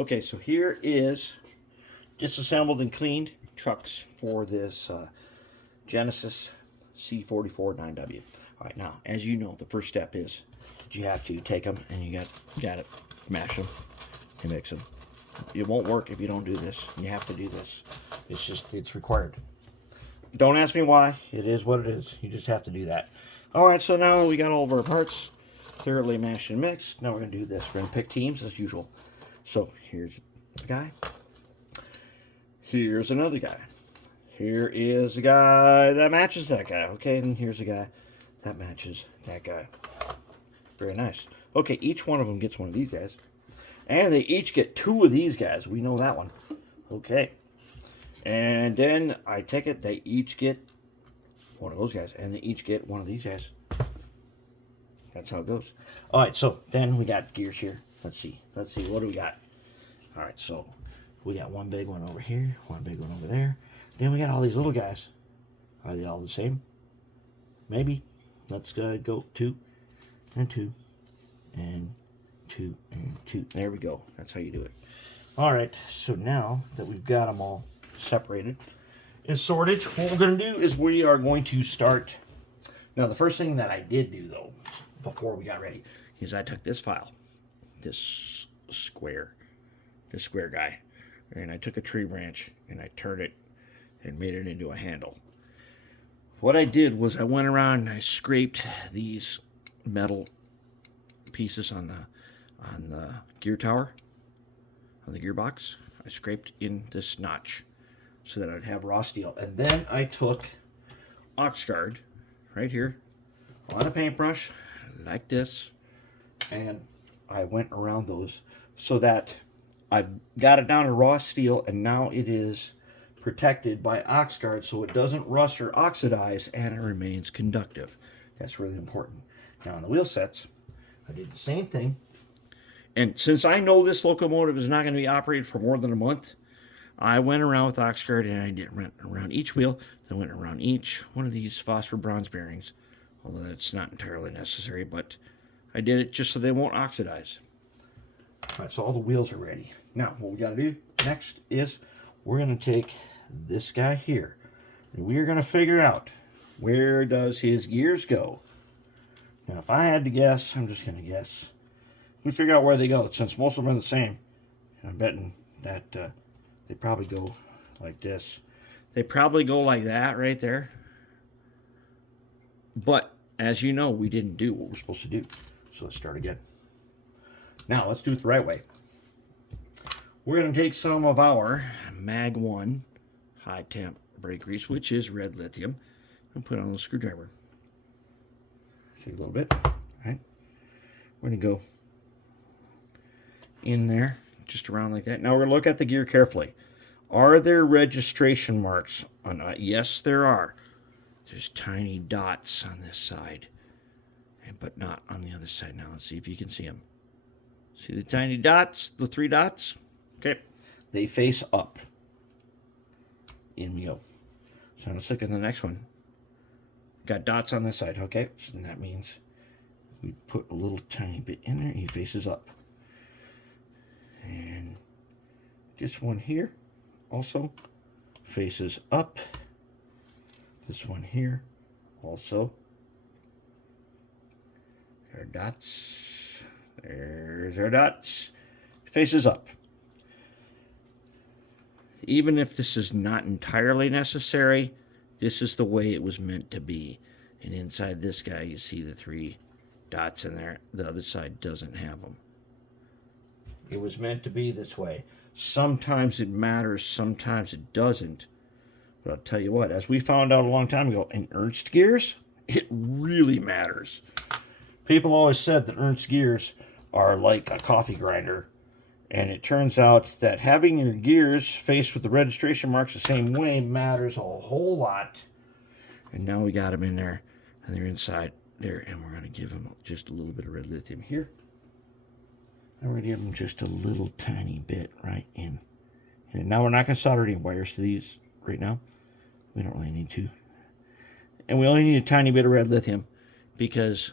Okay, so here is disassembled and cleaned trucks for this Genesis C44-9W. All right, now, as you know, the first step is you have to take them and you got to mash them and mix them. It won't work if you don't do this. You have to do this. It's required. Don't ask me why. It is what it is. You just have to do that. All right, so now we got all of our parts thoroughly mashed and mixed. Now we're going to do this. We're going to pick teams as usual. So here's a guy. Here's another guy. Here is a guy that matches that guy. Okay, and here's a guy that matches that guy. Very nice. Okay, each one of them gets one of these guys. And they each get two of these guys. We know that one. Okay. And then I take it, they each get one of those guys. And they each get one of these guys. That's how it goes. All right, so then we got gears here. Let's see. What do we got? All right, so we got one big one over here, one big one over there. Then we got all these little guys. Are they all the same? Maybe. Let's go 2 and 2 and 2 and 2. There we go. That's how you do it. All right, so now that we've got them all separated and sorted, what we're going to do is we are going to start. Now, the first thing that I did do, though, before we got ready, is I took this file, this square guy, and I took a tree branch and I turned it and made it into a handle. What I did was I went around and I scraped these metal pieces on the gear tower, on the gearbox. I scraped in this notch so that I'd have raw steel. And then I took Oxguard right here on a paintbrush like this, and I went around those so that I've got it down to raw steel, and now it is protected by Oxguard so it doesn't rust or oxidize, and it remains conductive. That's really important. Now on the wheel sets, I did the same thing. And since I know this locomotive is not going to be operated for more than a month, I went around with Oxguard and I went around each wheel, then went around each one of these phosphor bronze bearings, although that's not entirely necessary, but I did it just so they won't oxidize. All right, so all the wheels are ready. Now, what we got to do next is we're going to take this guy here, and we are going to figure out where does his gears go. Now, if I had to guess, I'm just going to guess. We figure out where they go, since most of them are the same. And I'm betting that they probably go like this. They probably go like that right there. But, as you know, we didn't do what we're supposed to do. So let's start again. Now, let's do it the right way. We're going to take some of our Mag 1 high temp brake grease, which is red lithium, and put it on the screwdriver. Take a little bit. All right. We're going to go in there, just around like that. Now we're going to look at the gear carefully. Are there registration marks on it? Yes, there are. There's tiny dots on this side, but not on the other side. Now let's see if you can see them. See the tiny dots, the 3 dots? Okay. They face up. In we go. So let's look at the next one. Got dots on this side, okay? So then that means we put a little tiny bit in there. He faces up. And this one here also faces up. This one here also. There are dots. There's our dots. Faces up. Even if this is not entirely necessary, this is the way it was meant to be. And inside this guy, you see the 3 dots in there. The other side doesn't have them. It was meant to be this way. Sometimes it matters, sometimes it doesn't. But I'll tell you what, as we found out a long time ago, in Ernst gears, it really matters. People always said that Ernst gears are like a coffee grinder. And it turns out that having your gears faced with the registration marks the same way matters a whole lot. And now we got them in there, and they're inside there, and we're going to give them just a little bit of red lithium here. And we're going to give them just a little tiny bit right in. And now we're not going to solder any wires to these right now. We don't really need to. And we only need a tiny bit of red lithium because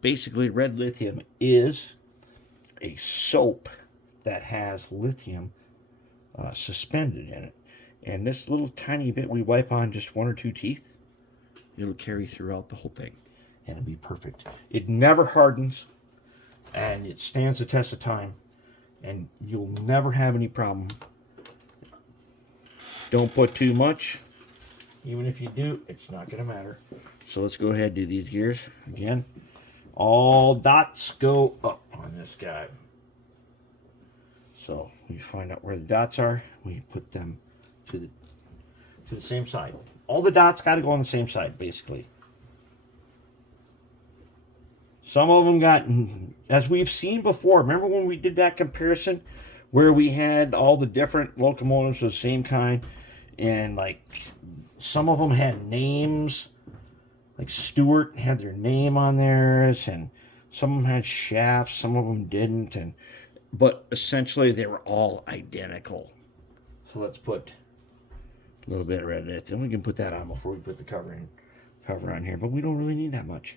basically red lithium is a soap that has lithium suspended in it. And this little tiny bit we wipe on just 1 or 2 teeth, it'll carry throughout the whole thing. And it'll be perfect. It never hardens, and it stands the test of time. And you'll never have any problem. Don't put too much. Even if you do, it's not going to matter. So let's go ahead and do these gears again. All dots go up on this guy. So we find out where the dots are. We put them to the same side. All the dots got to go on the same side, basically. Some of them got, as we've seen before, remember when we did that comparison where we had all the different locomotives of the same kind, and like some of them had names, like Stewart had their name on theirs, and some of them had shafts, some of them didn't, but essentially they were all identical. So let's put a little bit of red in it, and we can put that on before we put the cover on here, but we don't really need that much.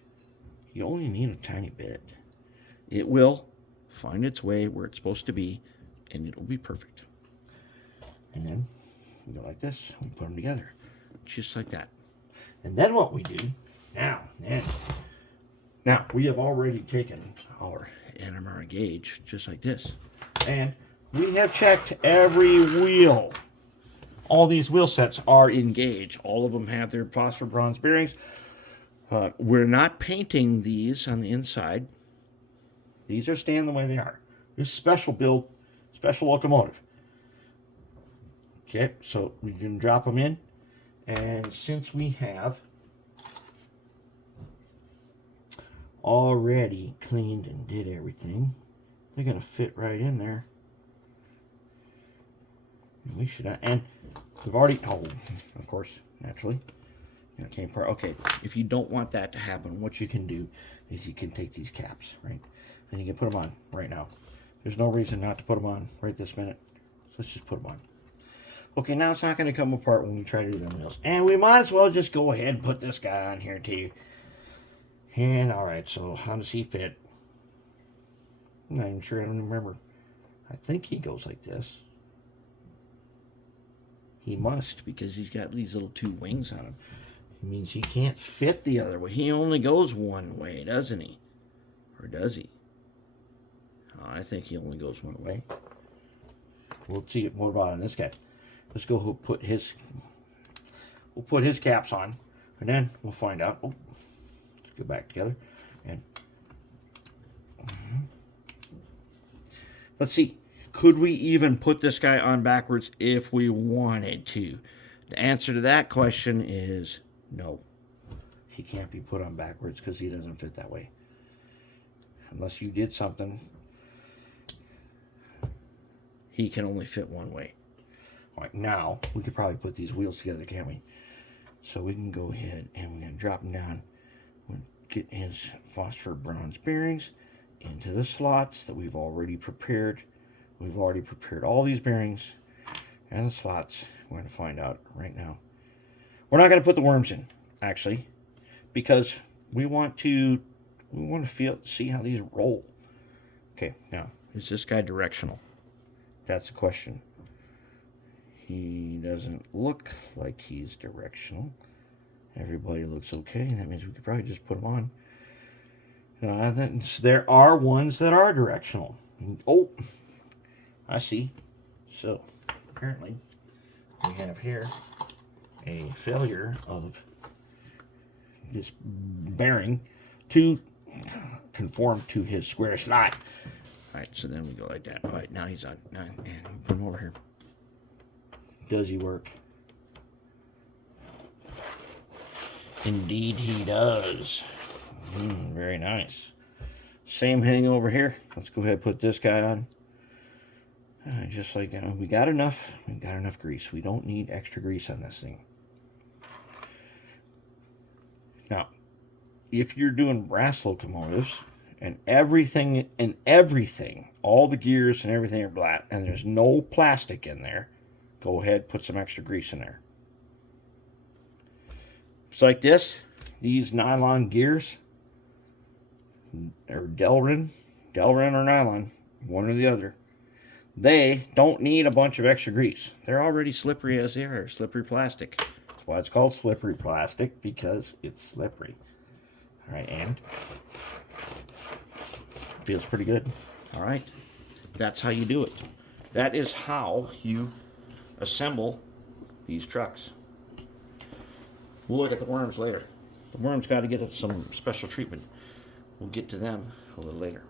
You only need a tiny bit. It will find its way where it's supposed to be, and it'll be perfect. And then we go like this, we put them together, just like that. And then what we do, now we have already taken our NMR gauge, just like this. And we have checked every wheel. All these wheel sets are in gauge. All of them have their phosphor bronze bearings. We're not painting these on the inside. These are staying the way they are. This special build, special locomotive. Okay, so we can drop them in. And since we have already cleaned and did everything, they're going to fit right in there. And we should, and we've already, of course, naturally. Okay, if you don't want that to happen, what you can do is you can take these caps, right? And you can put them on right now. There's no reason not to put them on right this minute. So let's just put them on. Okay, now it's not going to come apart when we try to do them wheels. And we might as well just go ahead and put this guy on here too. And alright, so how does he fit? I'm not even sure, I don't even remember. I think he goes like this. He must, because he's got these little 2 wings on him. It means he can't fit the other way. He only goes one way, doesn't he? Or does he? Oh, I think he only goes one way. We'll see what about on this guy. Let's go put his. We'll put his caps on, and then we'll find out. Oh, let's go back together, and let's see. Could we even put this guy on backwards if we wanted to? The answer to that question is no. He can't be put on backwards because he doesn't fit that way. Unless you did something, he can only fit one way. All right, now we could probably put these wheels together, can't we? So we can go ahead and we're going to drop them down. We'll get his phosphor bronze bearings into the slots that we've already prepared. We've already prepared all these bearings and the slots. We're going to find out right now. We're not going to put the worms in, actually, because we want to see how these roll. Okay, now, is this guy directional? That's the question. He doesn't look like he's directional. Everybody looks okay. That means we could probably just put them on. There are ones that are directional. Oh, I see. So, apparently, we have here a failure of this bearing to conform to his square slot. All right, so then we go like that. All right, now he's on. And put him over here. Does he work? Indeed he does. Very nice. Same thing over here. Let's go ahead and put this guy on. Just like that. We got enough grease. We don't need extra grease on this thing. Now, if you're doing brass locomotives and everything, all the gears and everything are black, and there's no plastic in there, go ahead, put some extra grease in there. It's like this. These nylon gears, or Delrin or nylon, one or the other. they don't need a bunch of extra grease. They're already slippery as they are, slippery plastic. That's why it's called slippery plastic, because it's slippery. All right, and feels pretty good. All right, that's how you do it. That is how you assemble these trucks. We'll look at the worms later. The worms got to get some special treatment. We'll get to them a little later.